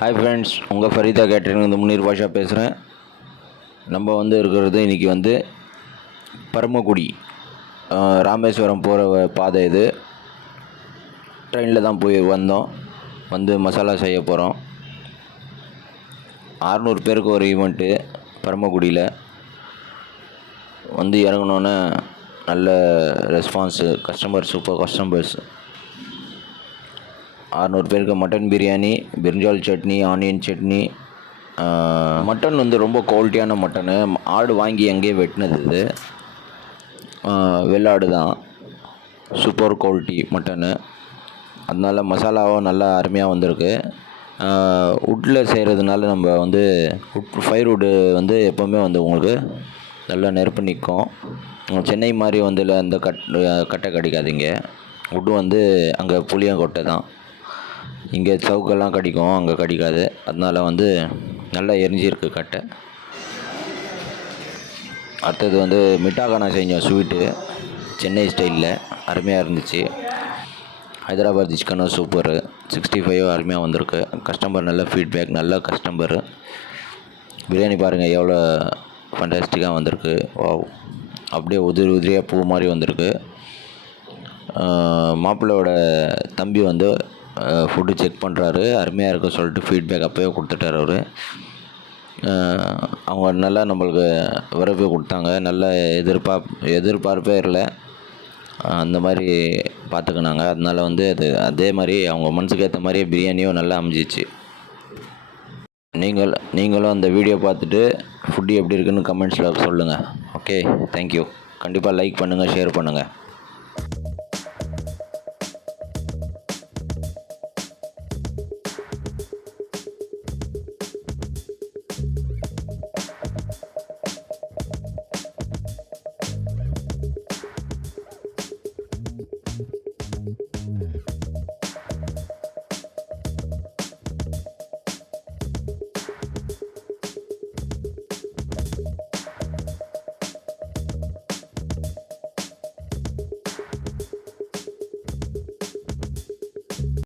Hi friends, உங்கள் Farida catering வந்து முனீர் பாஷா பேசுகிறேன். நம்ம இருக்கிறது இன்றைக்கி பரமக்குடி ராமேஸ்வரம் போகிற பாதை. இது ட்ரெயினில் தான் போய் வந்தோம். மசாலா செய்ய போகிறோம். 600 பேருக்கு ஒரு ஈவெண்ட்டு பரமக்குடியில். இறங்கினோன்னே நல்ல ரெஸ்பான்ஸு, சூப்பர் கஸ்டமர்ஸ். 600 பேருக்கு மட்டன் பிரியாணி, பிரிஞ்சால் சட்னி, ஆனியன் சட்னி. மட்டன் ரொம்ப குவாலிட்டியான மட்டனு. ஆடு வாங்கி அங்கேயே வெட்டினது. இது வெள்ளாடு தான், சூப்பர் குவாலிட்டி மட்டனு. அதனால் மசாலாவும் நல்லா அருமையாக வந்திருக்கு. வுட்டில் செய்கிறதுனால நம்ம ஃபயர் வுட்டு எப்போவுமே உங்களுக்கு நல்லா நெருப்பு நிற்கும். சென்னை மாதிரி அந்த கட்டை கிடைக்காதீங்க. வுட்டு அங்கே புளியங்கொட்டை தான். இங்கே சவுக்கெல்லாம் கடிக்கும், அங்கே கடிக்காது. அதனால் நல்லா எரிஞ்சிருக்கு கட்டை. அடுத்தது மிட்டாகானா செஞ்சோம், ஸ்வீட்டு சென்னை ஸ்டைலில். அருமையாக இருந்துச்சு. ஹைதராபாத் சிக்கனும் சூப்பரு. 65 அருமையாக வந்திருக்கு. கஸ்டமர் நல்ல ஃபீட்பேக், நல்ல கஸ்டமரு. பிரியாணி பாருங்கள் எவ்வளோ ஃபண்டாஸ்டிக்காக வந்திருக்கு. வாவ், அப்படியே உதிரியாக பூ மாதிரி வந்திருக்கு. மாப்பிள்ளையோட தம்பி ஃபுட்டு செக் பண்ணுறாரு. அருமையாக இருக்குது சொல்லிட்டு ஃபீட்பேக் அப்போயே கொடுத்துட்டார் அவர். அவங்க நல்லா நம்மளுக்கு வரவே கொடுத்தாங்க. நல்ல எதிர்பார்ப்பே இல்லை, அந்த மாதிரி பார்த்துக்கினாங்க. அதனால் அதே மாதிரி அவங்க மனசுக்கு ஏற்ற மாதிரியே பிரியாணியும் நல்லா அமைஞ்சிச்சு. நீங்களும் அந்த வீடியோ பார்த்துட்டு ஃபுட்டு எப்படி இருக்குன்னு கமெண்ட்ஸில் சொல்லுங்கள். Okay, thank you. கண்டிப்பாக லைக் பண்ணுங்கள், ஷேர் பண்ணுங்கள்.